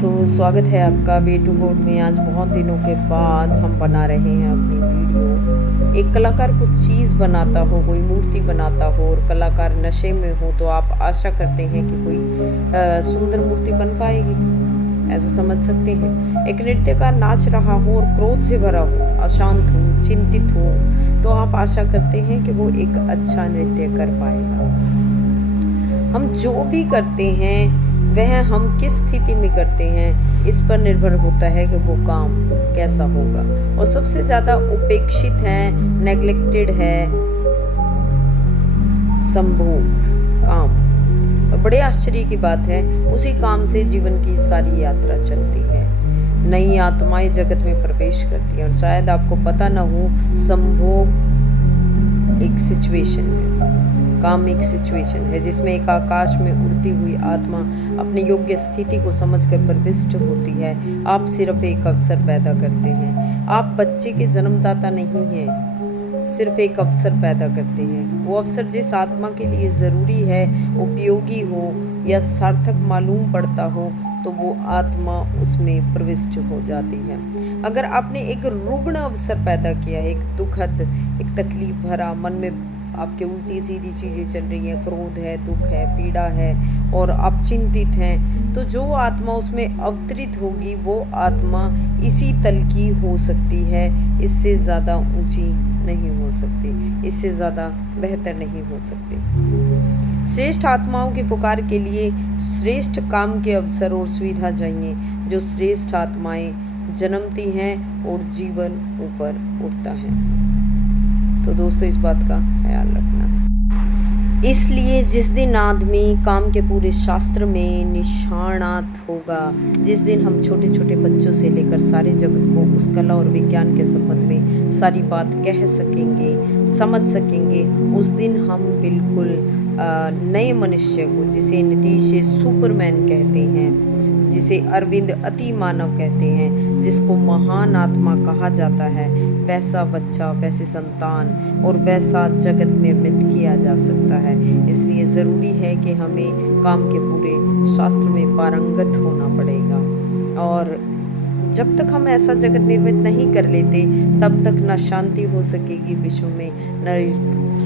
दोस्तों, स्वागत है आपका वे टू बोर्ड में। आज बहुत दिनों के बाद हम बना रहे हैं अपनी वीडियो। एक कलाकार कुछ चीज़ बनाता हो, कोई मूर्ति बनाता हो और कलाकार नशे में हो, तो आप आशा करते हैं कि कोई सुंदर मूर्ति बन पाएगी, ऐसा समझ सकते हैं। एक नृत्यकार नाच रहा हो और क्रोध से भरा हो, अशांत हो, चिंतित हो, तो आप आशा करते हैं कि वो एक अच्छा नृत्य कर पाएगा। हम जो भी करते हैं वह हम किस स्थिति में करते हैं, इस पर निर्भर होता है कि वो काम कैसा होगा। और सबसे ज़्यादा उपेक्षित है, नेग्लेक्टेड है संभोग काम। और बड़े आश्चर्य की बात है, उसी काम से जीवन की सारी यात्रा चलती है। नई आत्माएं जगत में प्रवेश करती हैं। और शायद आपको पता न हो, संभोग एक सिचुएशन है, काम एक सिचुएशन है जिसमें एक आकाश में उड़ती हुई आत्मा अपनी योग्य स्थिति को समझकर प्रविष्ट होती है। आप सिर्फ एक अवसर पैदा करते हैं। आप बच्चे के जन्मदाता नहीं हैं, सिर्फ एक अवसर पैदा करते हैं। वो अवसर जिस आत्मा के लिए ज़रूरी है, उपयोगी हो या सार्थक मालूम पड़ता हो, तो वो आत्मा उसमें प्रविष्ट हो जाती है। अगर आपने एक रुग्ण अवसर पैदा किया है, एक दुखद, एक तकलीफ भरा, मन में आपके उल्टी सीधी चीज़ें चल रही हैं, क्रोध है, दुख है, पीड़ा है और आप चिंतित हैं, तो जो आत्मा उसमें अवतरित होगी वो आत्मा इसी तल की हो सकती है, इससे ज़्यादा ऊंची नहीं हो सकती, इससे ज़्यादा बेहतर नहीं हो सकती। श्रेष्ठ आत्माओं की पुकार के लिए श्रेष्ठ काम के अवसर और सुविधा चाहिए, जो श्रेष्ठ आत्माएं जन्मती हैं और जीवन ऊपर उठता है। तो दोस्तों, इस बात का ख्याल रखना। इसलिए जिस दिन आदमी काम के पूरे शास्त्र में निष्णात होगा, जिस दिन हम छोटे छोटे बच्चों से लेकर सारे जगत को उस कला और विज्ञान के संबंध में सारी बात कह सकेंगे, समझ सकेंगे, उस दिन हम बिल्कुल नए मनुष्य को, जिसे नीतीश सुपरमैन कहते हैं, जिसे अरविंद अति मानव कहते हैं, जिसको महान आत्मा कहा जाता है, वैसा बच्चा, वैसे संतान और वैसा जगत निर्मित किया जा सकता है। इसलिए ज़रूरी है कि हमें काम के पूरे शास्त्र में पारंगत होना पड़ेगा। और जब तक हम ऐसा जगत निर्मित नहीं कर लेते, तब तक न शांति हो सकेगी विश्व में, न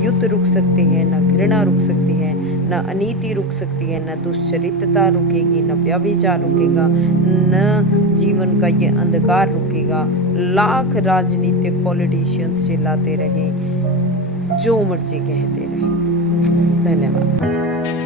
युद्ध रुक सकते हैं, न घृणा रुक सकती है, न अनीति रुक सकती है, न दुश्चरित्रता रुकेगी, न व्यभिचार रुकेगा, न जीवन का ये अंधकार रुकेगा। लाख राजनीतिक पॉलिटिशियंस चिल्लाते रहे, जो मर्जी कहते रहे। धन्यवाद।